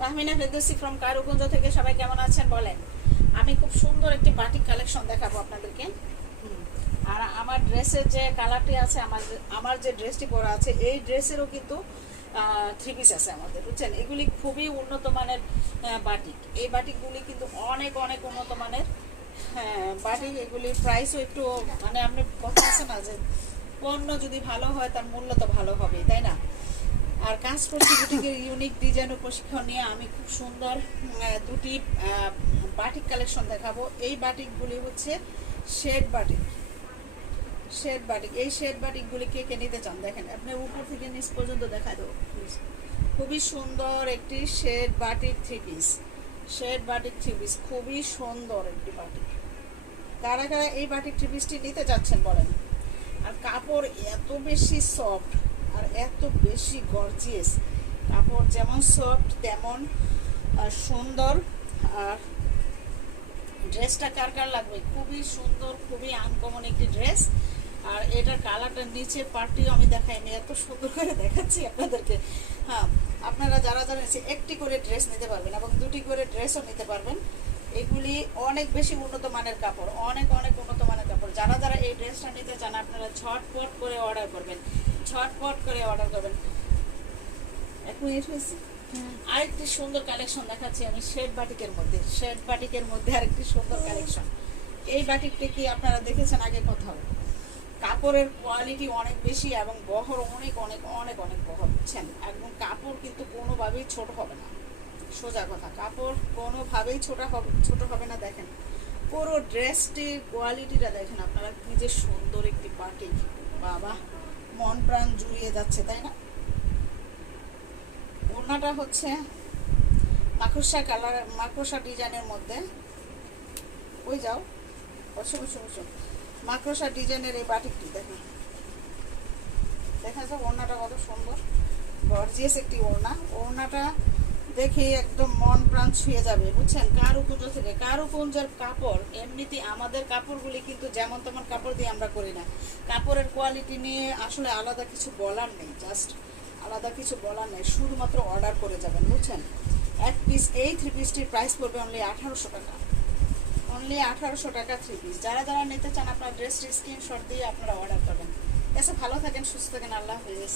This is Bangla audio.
তাহমিনা ফেরদৌসি ফ্রম কারুকুঞ্জ থেকে, সবাই কেমন আছেন বলেন? আমি খুব সুন্দর একটি বাটিক কালেকশন দেখাবো আপনাদেরকে। আর আমার ড্রেসের যে কালারটি আছে, আমার আমার যে ড্রেসটি পরা আছে, এই ড্রেসেরও কিন্তু থ্রি পিস আছে আমাদের, বুঝছেন? এগুলি খুবই উন্নত মানের বাটিক। এই বাটিকগুলি কিন্তু অনেক অনেক উন্নত মানের। হ্যাঁ বাটিক এগুলি প্রাইসও একটু মানে আপনি কথা আছে না যে পণ্য যদি ভালো হয়, তার মূল্য তো ভালো হবে তাই না? আর কাজ করছি ইউনিক ডিজাইন ও প্রশিক্ষণ নিয়ে। আমি খুব সুন্দর দুটি বাটিক কালেকশন দেখাবো। এই বাটিকগুলি হচ্ছে শেড বাটিক শেড বাটিক এই শেড বাটিকগুলি কে কে নিতে চান? দেখেন, আপনি উপর থেকে নিচ পর্যন্ত দেখা দেবো খুবই সুন্দর একটি shade batik three piece shade batik three piece খুবই সুন্দর একটি বাটিক কারা কারা এই বাটিক থ্রি পিসটি নিতে চাচ্ছেন বলেন? আর কাপড় এত বেশি সফট আর এত বেশি গর্জিয়াস কাপড় যেমন সফট তেমন সুন্দর। আর ড্রেসটা কার কার লাগবে? খুবই সুন্দর, খুবই আনকমন একটি ড্রেস আর এটার কালারটা নিচে পার্টিও আমি দেখাইনি এত সুন্দর করে দেখাচ্ছি আপনাদেরকে। হ্যাঁ আপনারা যারা যারা একটি করে ড্রেস নিতে পারবেন এবং দুটি করে ড্রেসও নিতে পারবেন। এগুলি অনেক বেশি উন্নত মানের কাপড় অনেক অনেক উন্নত মানের কাপড়। যারা যারা এই ড্রেসটা নিতে চান আপনারা ঝটপট করে অর্ডার করবেন। ঝটপট করে অর্ডার করবেন। এক মিনিট হয়েছে। আরেকটি সুন্দর কালেকশন দেখাচ্ছি আমি শেড বাটিকের মধ্যে। শেড বাটিকের মধ্যে আরেকটি সুন্দর কালেকশন এই বাটিকটা কি আপনারা দেখেছেন আগে কোথাও? কাপড়ের কোয়ালিটি অনেক বেশি এবং বহর অনেক অনেক অনেক অনেক বহর। বুঝছেন? একদম কাপড় কিন্তু কোনোভাবেই ছোট হবে না। সোজা কথা। কাপড় কোনোভাবেই ছোট হবে ছোট হবে না, দেখেন। পুরো ড্রেসটির কোয়ালিটিটা দেখেন আপনারা কি যে সুন্দর একটি পার্টি। বাবা, মন প্রাণ জুড়িয়ে যাচ্ছে, তাই না? ওড়নাটা হচ্ছে মাকড়সা কালার, মাকড়সা ডিজাইনের মধ্যে। ওই যাও, বসো বসো মাকড়সা ডিজাইনের এই বাটিকটি দেখেন। দেখা যাচ্ছে ওড়নাটা কত সুন্দর। গর্জিয়াস একটি ওড়না। ওড়নাটা দেখে একদম মন প্রাণ ছুঁয়ে যাবে, বুঝছেন? কারুকুঞ্জ থেকে কারুকুঞ্জের কাপড়, এমনিতে আমাদের কাপড়গুলি কিন্তু যেমন তেমন কাপড় দিয়ে আমরা করি না। কাপড়ের কোয়ালিটি নিয়ে আসলে আলাদা কিছু বলার নেই জাস্ট আলাদা কিছু বলার নেই, শুধুমাত্র অর্ডার করে যাবেন, বুঝছেন? এক পিস এই থ্রি পিসটির প্রাইস পড়বে অনলি আঠারোশো টাকা। অনলি আঠারোশো টাকা থ্রি পিস যারা যারা নিতে চান, আপনার ড্রেসটির স্ক্রিনশট দিয়ে আপনারা অর্ডার করবেন এসে ভালো থাকেন, সুস্থ থাকেন, আল্লাহ হাফেজ।